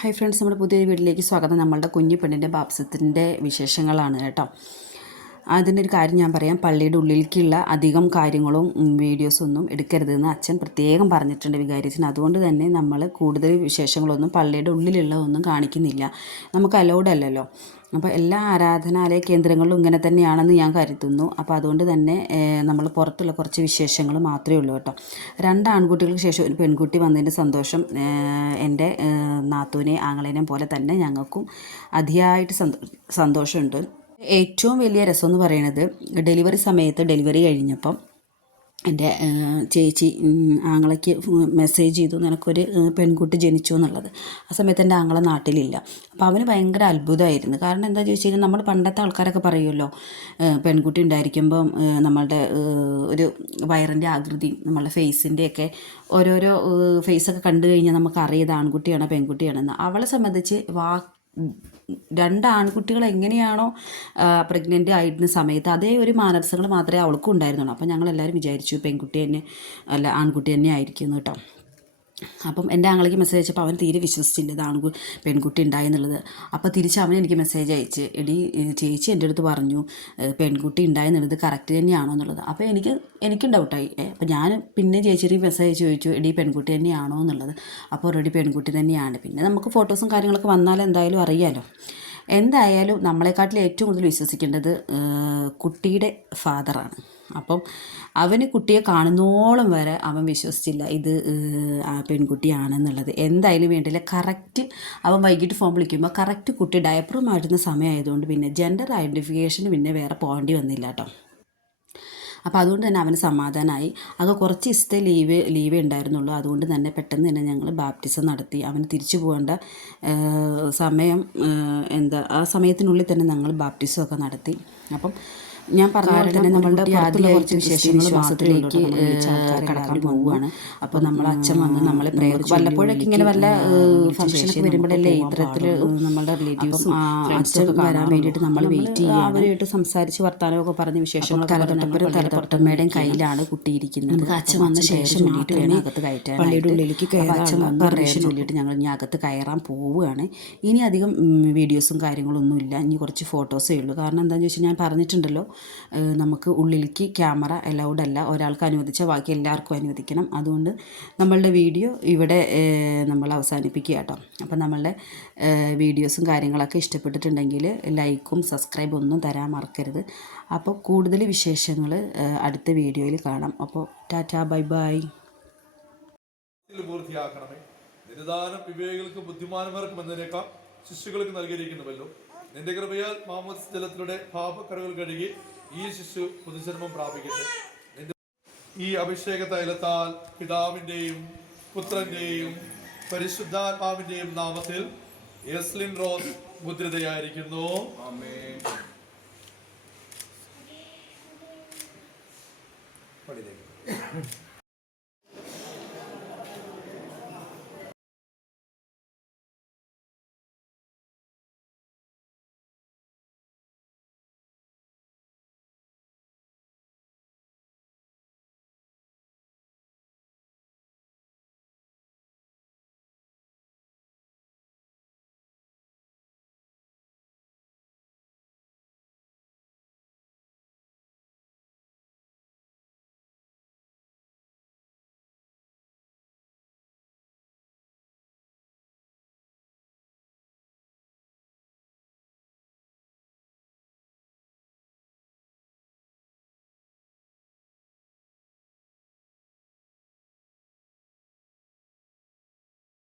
Hi friends, നമ്മുടെ പുതിയ വീട്ടിലേക്ക് സ്വാഗതം. നമ്മളുടെ കുഞ്ഞു പെണ്ണിൻ്റെ ബാപ്സത്തിൻ്റെ വിശേഷങ്ങളാണ് കേട്ടോ. അതിൻ്റെ ഒരു കാര്യം ഞാൻ പറയാം. പള്ളിയുടെ ഉള്ളിലേക്കുള്ള അധികം കാര്യങ്ങളും വീഡിയോസൊന്നും എടുക്കരുതെന്ന് അച്ഛൻ പ്രത്യേകം പറഞ്ഞിട്ടുണ്ട് വികാരിച്ചൻ. അതുകൊണ്ട് തന്നെ നമ്മൾ കൂടുതൽ വിശേഷങ്ങളൊന്നും പള്ളിയുടെ ഉള്ളിലുള്ള ഒന്നും കാണിക്കുന്നില്ല. നമുക്ക് അലൗഡ് അല്ലല്ലോ. അപ്പോൾ എല്ലാ ആരാധനാലയ കേന്ദ്രങ്ങളിലും ഇങ്ങനെ തന്നെയാണെന്ന് ഞാൻ കരുതുന്നു. അപ്പോൾ അതുകൊണ്ട് തന്നെ നമ്മൾ പുറത്തുള്ള കുറച്ച് വിശേഷങ്ങൾ മാത്രമേ ഉള്ളൂ കേട്ടോ. 2 ആൺകുട്ടികൾക്ക് ശേഷം ഒരു പെൺകുട്ടി വന്നതിൻ്റെ സന്തോഷം എൻ്റെ നാത്തൂനെ ആങ്ങളേനെയും പോലെ തന്നെ ഞങ്ങൾക്കും അതിയായിട്ട് സന്തോഷമുണ്ട്. ഏറ്റവും വലിയ രസം എന്ന് പറയുന്നത് ഡെലിവറി സമയത്ത് ഡെലിവറി കഴിഞ്ഞപ്പം എൻ്റെ ചേച്ചി ആങ്ങളയ്ക്ക് മെസ്സേജ് ചെയ്തു, നിനക്കൊരു പെൺകുട്ടി ജനിച്ചു എന്നുള്ളത്. ആ സമയത്ത് എൻ്റെ ആങ്ങള നാട്ടിലില്ല. അപ്പോൾ അവന് ഭയങ്കര അത്ഭുതമായിരുന്നു. കാരണം എന്താ ചോദിച്ചു കഴിഞ്ഞാൽ നമ്മൾ പണ്ടത്തെ ആൾക്കാരൊക്കെ പറയുമല്ലോ, പെൺകുട്ടി ഉണ്ടായിരിക്കുമ്പം നമ്മളുടെ ഒരു വയറിൻ്റെ ആകൃതി, നമ്മളുടെ ഫേസിൻ്റെയൊക്കെ ഓരോരോ ഫേസൊക്കെ കണ്ടു കഴിഞ്ഞാൽ നമുക്ക് അറിയാം ആൺകുട്ടിയാണോ പെൺകുട്ടിയാണെന്ന്. അവളെ സംബന്ധിച്ച് 2 ആൺകുട്ടികൾ എങ്ങനെയാണോ പ്രഗ്നൻ്റ് ആയിരുന്ന സമയത്ത് അതേ ഒരു മാനസങ്ങൾ മാത്രമേ അവൾക്കും ഉണ്ടായിരുന്നുള്ളൂ. അപ്പോൾ ഞങ്ങളെല്ലാവരും വിചാരിച്ചു പെൺകുട്ടി തന്നെ അല്ല ആൺകുട്ടി തന്നെ ആയിരിക്കും കേട്ടോ. അപ്പം എൻ്റെ ആങ്ങളേക്ക് മെസ്സേജ് അയച്ചപ്പോൾ അവൻ തീരെ വിശ്വസിച്ചില്ല ഇതാണ് പെൺകുട്ടി ഉണ്ടായെന്നുള്ളത്. അപ്പോൾ തിരിച്ച് അവൻ എനിക്ക് മെസ്സേജ് അയച്ച്, എടി ചേച്ചി എൻ്റെ അടുത്ത് പറഞ്ഞു പെൺകുട്ടി ഉണ്ടായെന്നുള്ളത് കറക്റ്റ് തന്നെയാണോ എന്നുള്ളത്. അപ്പോൾ എനിക്കും ഡൗട്ടായി. അപ്പോൾ ഞാൻ പിന്നെ ചേച്ചിയുടെ മെസ്സേജ് ചോദിച്ചു, എടി പെൺകുട്ടി തന്നെയാണോ എന്നുള്ളത്. അപ്പോൾ ഓൾറെഡി പെൺകുട്ടി തന്നെയാണ്. പിന്നെ നമുക്ക് ഫോട്ടോസും കാര്യങ്ങളൊക്കെ വന്നാൽ എന്തായാലും അറിയാമല്ലോ. എന്തായാലും നമ്മളെക്കാട്ടിൽ ഏറ്റവും കൂടുതൽ വിശ്വസിക്കേണ്ടത് കുട്ടിയുടെ ഫാദറാണ്. അപ്പം അവന് കുട്ടിയെ കാണുന്നോളം വരെ അവൻ വിശ്വസിച്ചില്ല ഇത് പെൺകുട്ടിയാണെന്നുള്ളത്. എന്തായാലും വേണ്ടില്ല, കറക്റ്റ് അവൻ വൈകിട്ട് ഫോൺ വിളിക്കുമ്പോൾ കറക്റ്റ് കുട്ടി ഡയപ്പർ മാറ്റുന്ന സമയമായതുകൊണ്ട് പിന്നെ ജെൻഡർ ഐഡൻറ്റിഫിക്കേഷന് പിന്നെ വേറെ പോകേണ്ടി വന്നില്ല കേട്ടോ. അപ്പോൾ അതുകൊണ്ട് തന്നെ അവന് സമാധാനമായി. അത് കുറച്ച് ദിവസത്തെ ലീവേ ഉണ്ടായിരുന്നുള്ളൂ. അതുകൊണ്ട് തന്നെ പെട്ടെന്ന് തന്നെ ഞങ്ങൾ ബാപ്റ്റിസം നടത്തി. അവന് തിരിച്ചു പോകേണ്ട സമയം ആ സമയത്തിനുള്ളിൽ തന്നെ ഞങ്ങൾ ബാപ്റ്റിസമൊക്കെ നടത്തി. അപ്പം ഞാൻ പറഞ്ഞ തന്നെ നമ്മളുടെ ആദ്യ കുറച്ച് വിശ്വാസത്തിലേക്ക് കടക്കാൻ പോവുകയാണ്. അപ്പോൾ നമ്മളെ അച്ഛൻ വന്ന് നമ്മളെ വല്ലപ്പോഴൊക്കെ ഇങ്ങനെ വല്ല ഫംഗ്ഷനൊക്കെ വരുമ്പോഴല്ലേ ഇത്തരത്തിൽ നമ്മളുടെ റിലേറ്റീവ്സും അച്ഛൻ വരാൻ വേണ്ടിയിട്ട് നമ്മൾ വെയിറ്റ് ചെയ്യുക. അവരുമായിട്ട് സംസാരിച്ച് വർത്താനമൊക്കെ പറഞ്ഞ് വിശേഷങ്ങളൊക്കെ തലതൊട്ടമ്മയുടെയും കയ്യിലാണ് കുട്ടിയിരിക്കുന്നത്. അച്ഛൻ വന്ന ശേഷം മാത്രമേ അകത്ത് കയറ്റാൻ പള്ളിയുടെ ഉള്ളിലേക്ക് അച്ഛൻ പെർമിഷൻ ചൊല്ലിയിട്ട് ഞങ്ങൾ ഇനി അകത്ത് കയറാൻ പോവുകയാണ്. ഇനി അധികം വീഡിയോസും കാര്യങ്ങളൊന്നുമില്ല, ഇനി കുറച്ച് ഫോട്ടോസേ ഉള്ളൂ. കാരണം എന്താണെന്ന് വെച്ചാൽ ഞാൻ പറഞ്ഞിട്ടുണ്ടല്ലോ, നമുക്ക് ഉള്ളിലേക്ക് ക്യാമറ അലൗഡ് അല്ല. ഒരാൾക്ക് അനുവദിച്ചാൽ ബാക്കി എല്ലാവർക്കും അനുവദിക്കണം. അതുകൊണ്ട് നമ്മളുടെ വീഡിയോ ഇവിടെ നമ്മൾ അവസാനിപ്പിക്കുക കേട്ടോ. അപ്പോൾ നമ്മളുടെ വീഡിയോസും കാര്യങ്ങളൊക്കെ ഇഷ്ടപ്പെട്ടിട്ടുണ്ടെങ്കിൽ ലൈക്കും സബ്സ്ക്രൈബും ഒന്നും തരാൻ മറക്കരുത്. അപ്പോൾ കൂടുതൽ വിശേഷങ്ങൾ അടുത്ത വീഡിയോയിൽ കാണാം. അപ്പോൾ ടാറ്റാ, ബൈ ബൈ. പൂർത്തിയാക്കണമേ. നിരുദാനം വിവേകികൾക്ക് ബുദ്ധിമാന്മാർക്കും എന്നതിനേക്കാൾ ശിശുക്കൾക്ക് നൽകിയിരിക്കുന്നുവല്ലോ. നിന്റെ കൃപയാൽ മാമോദിസ ജലത്തിലൂടെ പാപക്കറകൾ കഴുകി ഈ ശിശു പുതുജന്മം പ്രാപിക്കട്ടെ. ഈ അഭിഷേക തൈലത്താൽ പിതാവിന്റെയും പുത്രന്റെയും പരിശുദ്ധാത്മാവിന്റെയും നാമത്തിൽ എസ്ലിൻ റോസ് മുദ്രിതയായിരിക്കുന്നു. ആമേൻ.